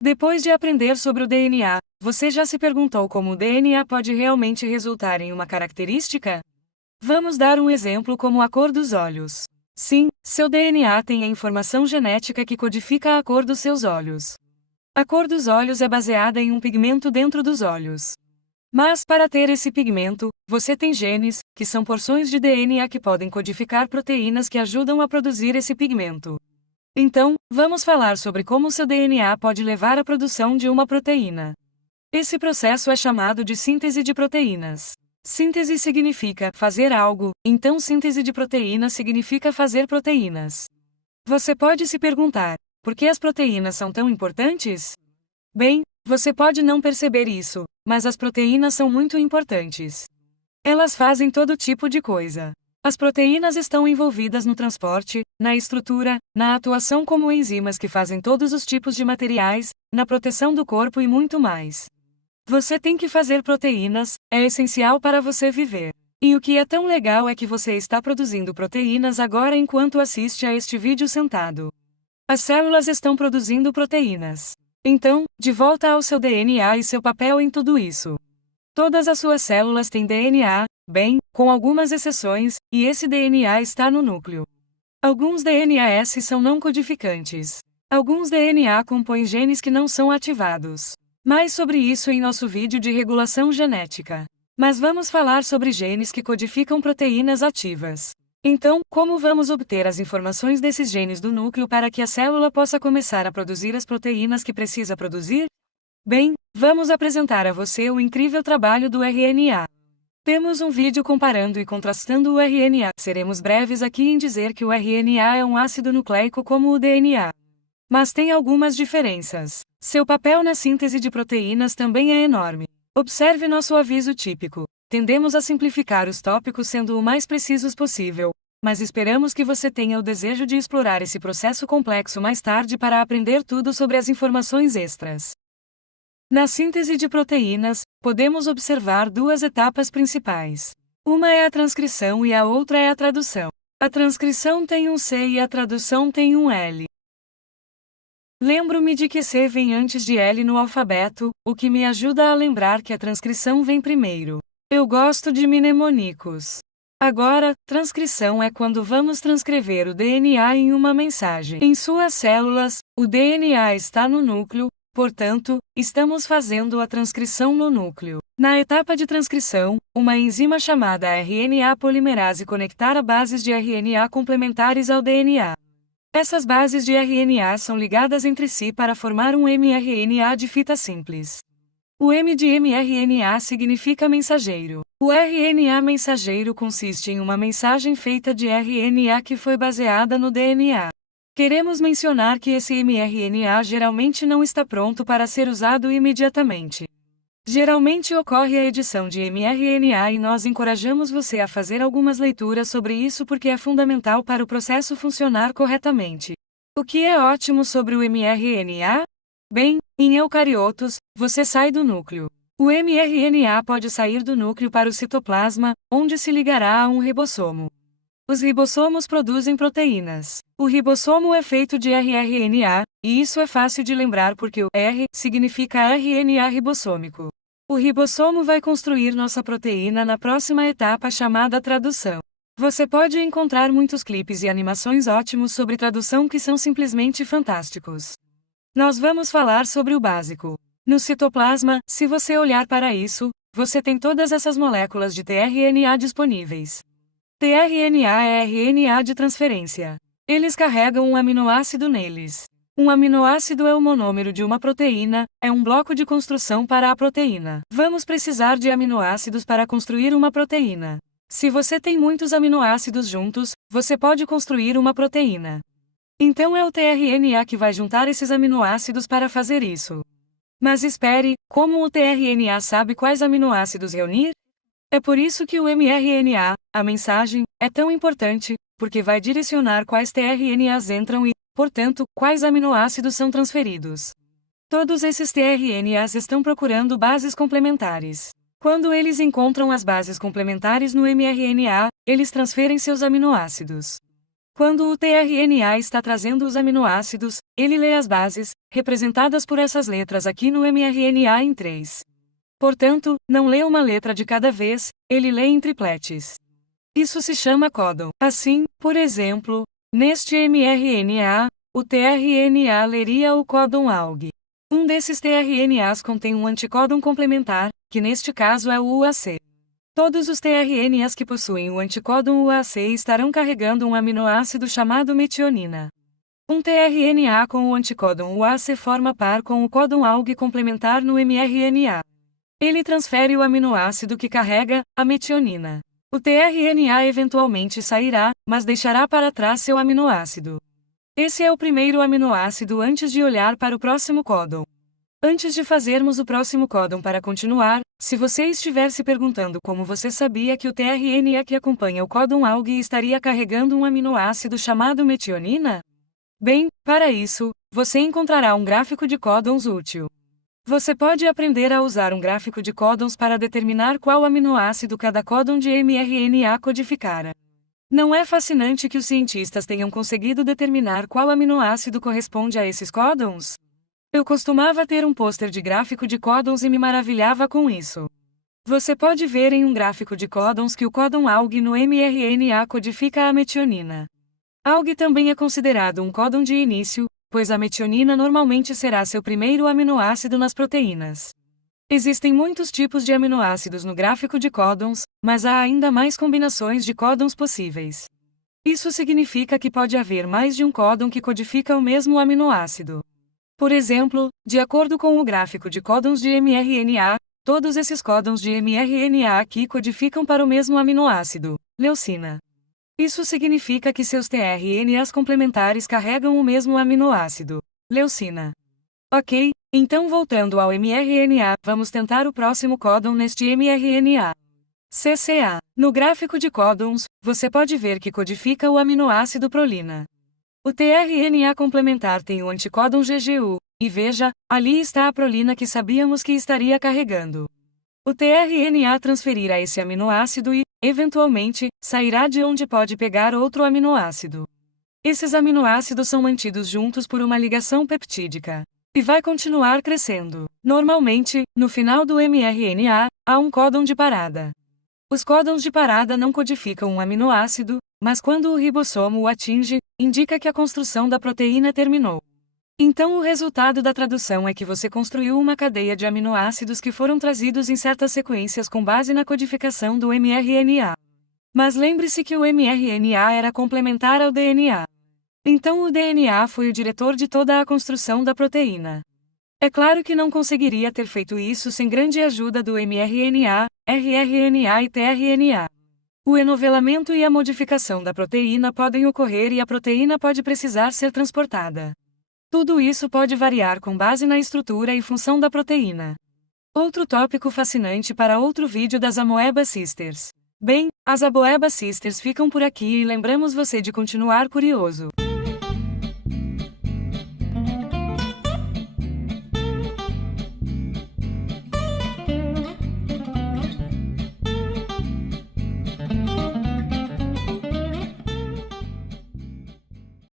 Depois de aprender sobre o DNA, você já se perguntou como o DNA pode realmente resultar em uma característica? Vamos dar um exemplo como a cor dos olhos. Sim, seu DNA tem a informação genética que codifica a cor dos seus olhos. A cor dos olhos é baseada em um pigmento dentro dos olhos. Mas, para ter esse pigmento, você tem genes, que são porções de DNA que podem codificar proteínas que ajudam a produzir esse pigmento. Então, vamos falar sobre como seu DNA pode levar à produção de uma proteína. Esse processo é chamado de síntese de proteínas. Síntese significa fazer algo, então síntese de proteínas significa fazer proteínas. Você pode se perguntar, por que as proteínas são tão importantes? Bem, você pode não perceber isso, mas as proteínas são muito importantes. Elas fazem todo tipo de coisa. As proteínas estão envolvidas no transporte, na estrutura, na atuação como enzimas que fazem todos os tipos de materiais, na proteção do corpo e muito mais. Você tem que fazer proteínas, é essencial para você viver. E o que é tão legal é que você está produzindo proteínas agora enquanto assiste a este vídeo sentado. As células estão produzindo proteínas. Então, de volta ao seu DNA e seu papel em tudo isso. Todas as suas células têm DNA, bem, com algumas exceções, e esse DNA está no núcleo. Alguns DNAs são não codificantes. Alguns DNA compõem genes que não são ativados. Mais sobre isso em nosso vídeo de regulação genética. Mas vamos falar sobre genes que codificam proteínas ativas. Então, como vamos obter as informações desses genes do núcleo para que a célula possa começar a produzir as proteínas que precisa produzir? Bem, vamos apresentar a você o incrível trabalho do RNA. Temos um vídeo comparando e contrastando o RNA. Seremos breves aqui em dizer que o RNA é um ácido nucleico como o DNA. Mas tem algumas diferenças. Seu papel na síntese de proteínas também é enorme. Observe nosso aviso típico. Tendemos a simplificar os tópicos sendo o mais precisos possível, mas esperamos que você tenha o desejo de explorar esse processo complexo mais tarde para aprender tudo sobre as informações extras. Na síntese de proteínas, podemos observar duas etapas principais. Uma é a transcrição e a outra é a tradução. A transcrição tem um C e a tradução tem um L. Lembro-me de que C vem antes de L no alfabeto, o que me ajuda a lembrar que a transcrição vem primeiro. Eu gosto de mnemônicos. Agora, transcrição é quando vamos transcrever o DNA em uma mensagem. Em suas células, o DNA está no núcleo, portanto, estamos fazendo a transcrição no núcleo. Na etapa de transcrição, uma enzima chamada RNA polimerase conectará bases de RNA complementares ao DNA. Essas bases de RNA são ligadas entre si para formar um mRNA de fita simples. O M de mRNA significa mensageiro. O RNA mensageiro consiste em uma mensagem feita de RNA que foi baseada no DNA. Queremos mencionar que esse mRNA geralmente não está pronto para ser usado imediatamente. Geralmente ocorre a edição de mRNA e nós encorajamos você a fazer algumas leituras sobre isso porque é fundamental para o processo funcionar corretamente. O que é ótimo sobre o mRNA? Bem, em eucariotos, você sai do núcleo. O mRNA pode sair do núcleo para o citoplasma, onde se ligará a um ribossomo. Os ribossomos produzem proteínas. O ribossomo é feito de rRNA, e isso é fácil de lembrar porque o R significa RNA ribossômico. O ribossomo vai construir nossa proteína na próxima etapa chamada tradução. Você pode encontrar muitos clipes e animações ótimos sobre tradução que são simplesmente fantásticos. Nós vamos falar sobre o básico. No citoplasma, se você olhar para isso, você tem todas essas moléculas de tRNA disponíveis. tRNA é RNA de transferência. Eles carregam um aminoácido neles. Um aminoácido é o monômero de uma proteína, é um bloco de construção para a proteína. Vamos precisar de aminoácidos para construir uma proteína. Se você tem muitos aminoácidos juntos, você pode construir uma proteína. Então é o tRNA que vai juntar esses aminoácidos para fazer isso. Mas espere, como o tRNA sabe quais aminoácidos reunir? É por isso que o mRNA, a mensagem, é tão importante, porque vai direcionar quais tRNAs entram e, portanto, quais aminoácidos são transferidos. Todos esses tRNAs estão procurando bases complementares. Quando eles encontram as bases complementares no mRNA, eles transferem seus aminoácidos. Quando o tRNA está trazendo os aminoácidos, ele lê as bases, representadas por essas letras aqui no mRNA em 3. Portanto, não lê uma letra de cada vez, ele lê em tripletes. Isso se chama códon. Assim, por exemplo, neste mRNA, o tRNA leria o códon AUG. Um desses tRNAs contém um anticódon complementar, que neste caso é o UAC. Todos os tRNAs que possuem o anticódon UAC estarão carregando um aminoácido chamado metionina. Um tRNA com o anticódon UAC forma par com o códon AUG complementar no mRNA. Ele transfere o aminoácido que carrega, a metionina. O tRNA eventualmente sairá, mas deixará para trás seu aminoácido. Esse é o primeiro aminoácido antes de olhar para o próximo códon. Antes de fazermos o próximo códon para continuar, se você estiver se perguntando como você sabia que o tRNA que acompanha o códon AUG estaria carregando um aminoácido chamado metionina? Bem, para isso, você encontrará um gráfico de códons útil. Você pode aprender a usar um gráfico de códons para determinar qual aminoácido cada códon de mRNA codificara. Não é fascinante que os cientistas tenham conseguido determinar qual aminoácido corresponde a esses códons? Eu costumava ter um pôster de gráfico de códons e me maravilhava com isso. Você pode ver em um gráfico de códons que o códon AUG no mRNA codifica a metionina. AUG também é considerado um códon de início, pois a metionina normalmente será seu primeiro aminoácido nas proteínas. Existem muitos tipos de aminoácidos no gráfico de códons, mas há ainda mais combinações de códons possíveis. Isso significa que pode haver mais de um códon que codifica o mesmo aminoácido. Por exemplo, de acordo com o gráfico de códons de mRNA, todos esses códons de mRNA aqui codificam para o mesmo aminoácido, leucina. Isso significa que seus tRNAs complementares carregam o mesmo aminoácido, leucina. Ok, então voltando ao mRNA, vamos tentar o próximo códon neste mRNA. CCA. No gráfico de códons, você pode ver que codifica o aminoácido prolina. O tRNA complementar tem o anticódon GGU, e veja, ali está a prolina que sabíamos que estaria carregando. O tRNA transferirá esse aminoácido e, eventualmente, sairá de onde pode pegar outro aminoácido. Esses aminoácidos são mantidos juntos por uma ligação peptídica. E vai continuar crescendo. Normalmente, no final do mRNA, há um códon de parada. Os códons de parada não codificam um aminoácido, mas quando o ribossomo o atinge, indica que a construção da proteína terminou. Então o resultado da tradução é que você construiu uma cadeia de aminoácidos que foram trazidos em certas sequências com base na codificação do mRNA. Mas lembre-se que o mRNA era complementar ao DNA. Então o DNA foi o diretor de toda a construção da proteína. É claro que não conseguiria ter feito isso sem grande ajuda do mRNA, rRNA e tRNA. O enovelamento e a modificação da proteína podem ocorrer e a proteína pode precisar ser transportada. Tudo isso pode variar com base na estrutura e função da proteína. Outro tópico fascinante para outro vídeo das Amoeba Sisters. Bem, as Amoeba Sisters ficam por aqui e lembramos você de continuar curioso.